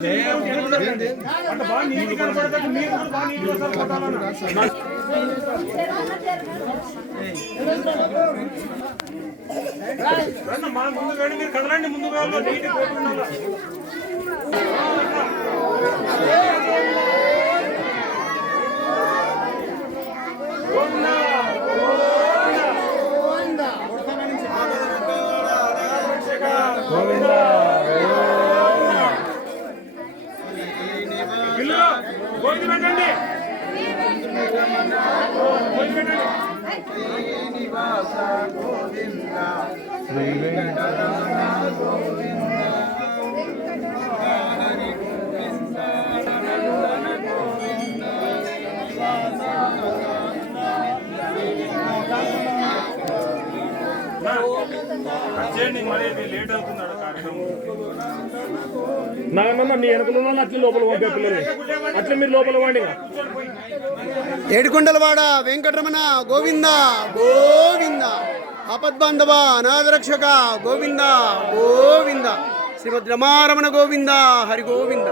అంటే బాగా నీటి కనపడతాడు మీరు కూడా బాగా నీళ్ళు వస్తారు మా ముందు వేడి మీరు కదలండి ముందు వేళలో నీటి పోకుండా గోవింద పెట్టండి శ్రీనివాస గోవింద శ్రీ వెంకటరమణ గోవింద హరి గోవింద గోవింద చేయండి మరి లేట్ అవుతున్నాడు కార్యక్రమం నాన్న నీ వెనకలు అట్లా లోపల పంపే పిల్లలు అట్లా మీరు లోపల వాడి ఏడుకొండలవాడ వెంకటరమణ గోవింద గోవింద ఆపద్బాంధవ అనాథరక్షక గోవింద గోవింద శ్రీమద్ రమారమణ గోవింద హరి గోవింద.